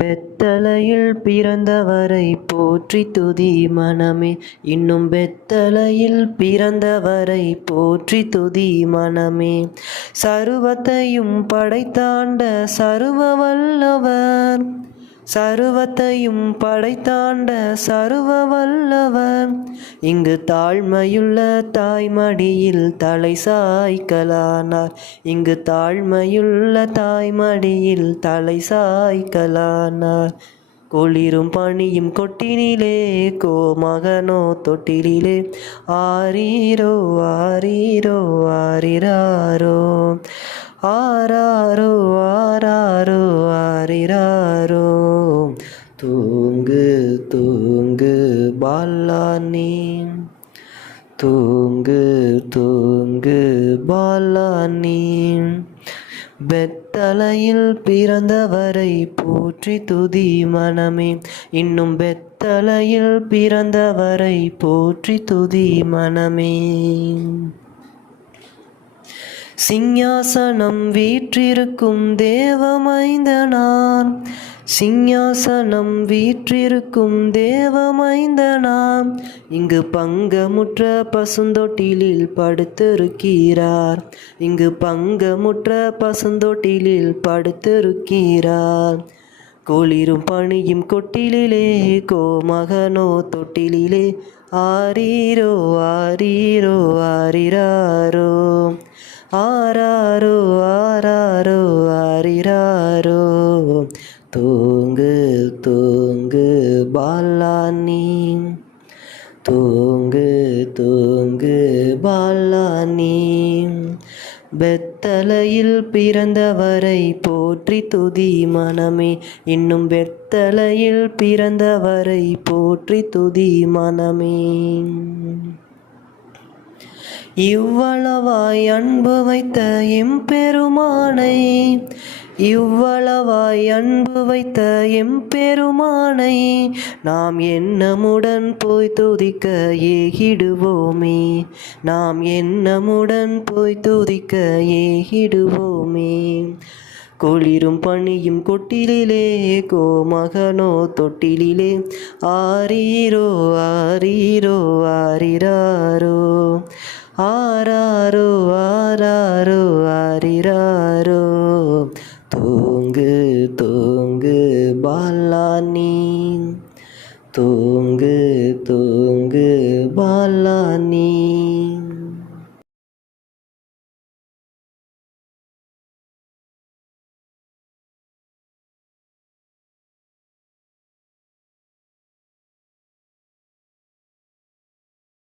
பெத்தலையில் பிறந்தவரை போற்றி துதி மனமே. இன்னும் பெத்தலையில் பிறந்தவரை போற்றி துதி மனமே. சர்வத்தையும் படைத்தாண்ட சர்வ வல்லவர், சர்வத்தையும் படைத்தாண்ட சர்வ வல்லவர், இங்கு தாழ்மையுள்ள தாய்மடியில் தலை சாய்க்கலானார். இங்கு தாழ்மையுள்ள தாய்மடியில் தலை சாய்க்கலானார். குளிரும் பனியும் கொட்டினிலே கோமகனோ தொட்டிலே, ஆரீரோ ஆரீரோ ஆரிராரோ, ஆராரோ ஆராரோ ஆரிராரோ. தூங்கு தூங்கு பாலானி, தூங்கு தூங்கு பாலானி. பெத்தலையில் பிறந்தவரை போற்றி துதி மனமே. இன்னும் பெத்தலையில் பிறந்தவரை போற்றி துதி மனமே. சிங்காசனம் வீற்றிருக்கும் தேவமைந்தனான், சிங்காசனம் வீற்றிருக்கும் தேவமைந்தனாம், இங்கு பங்கமுற்ற பசுந்தொட்டிலில் படுத்திருக்கிறார். இங்கு பங்கமுற்ற பசுந்தொட்டிலில் படுத்திருக்கிறார். குளிரும் பனியும் கொட்டிலே கோமகனோ தொட்டிலே, ஆரீரோ ஆரீரோ ஆரிராரோ, ஆராரோ ஆராரோ ஆரிராரோ. தூங்கு தூங்கு பாலானி, தூங்கு தூங்கு பாலானி. பெத்தலையில் பிறந்தவரை போற்றி துதி மனமே. இன்னும் பெத்தலையில் பிறந்தவரை போற்றி துதி மனமே. இவ்வளவாய் அன்பு வைத்த எம்பெருமானை, இவ்வளவாய் அன்பு வைத்த எம்பெருமானை, நாம் எண்ணமுடன் போய் துதிக்க ஏகிடுவோமே. நாம் எண்ணமுடன் போய் துதிக்க ஏகிடுவோமே. குளிரும் பனியும் கொட்டிலே கோமகனோ தொட்டிலே, ஆரீரோ ஆரீரோ ஆரிராரோ, ஆராரோ ஆராரோ ஆரிராரோ. தூங்கு தூங்கு பாலானி, தூங்கு தூங்கு பாலானி.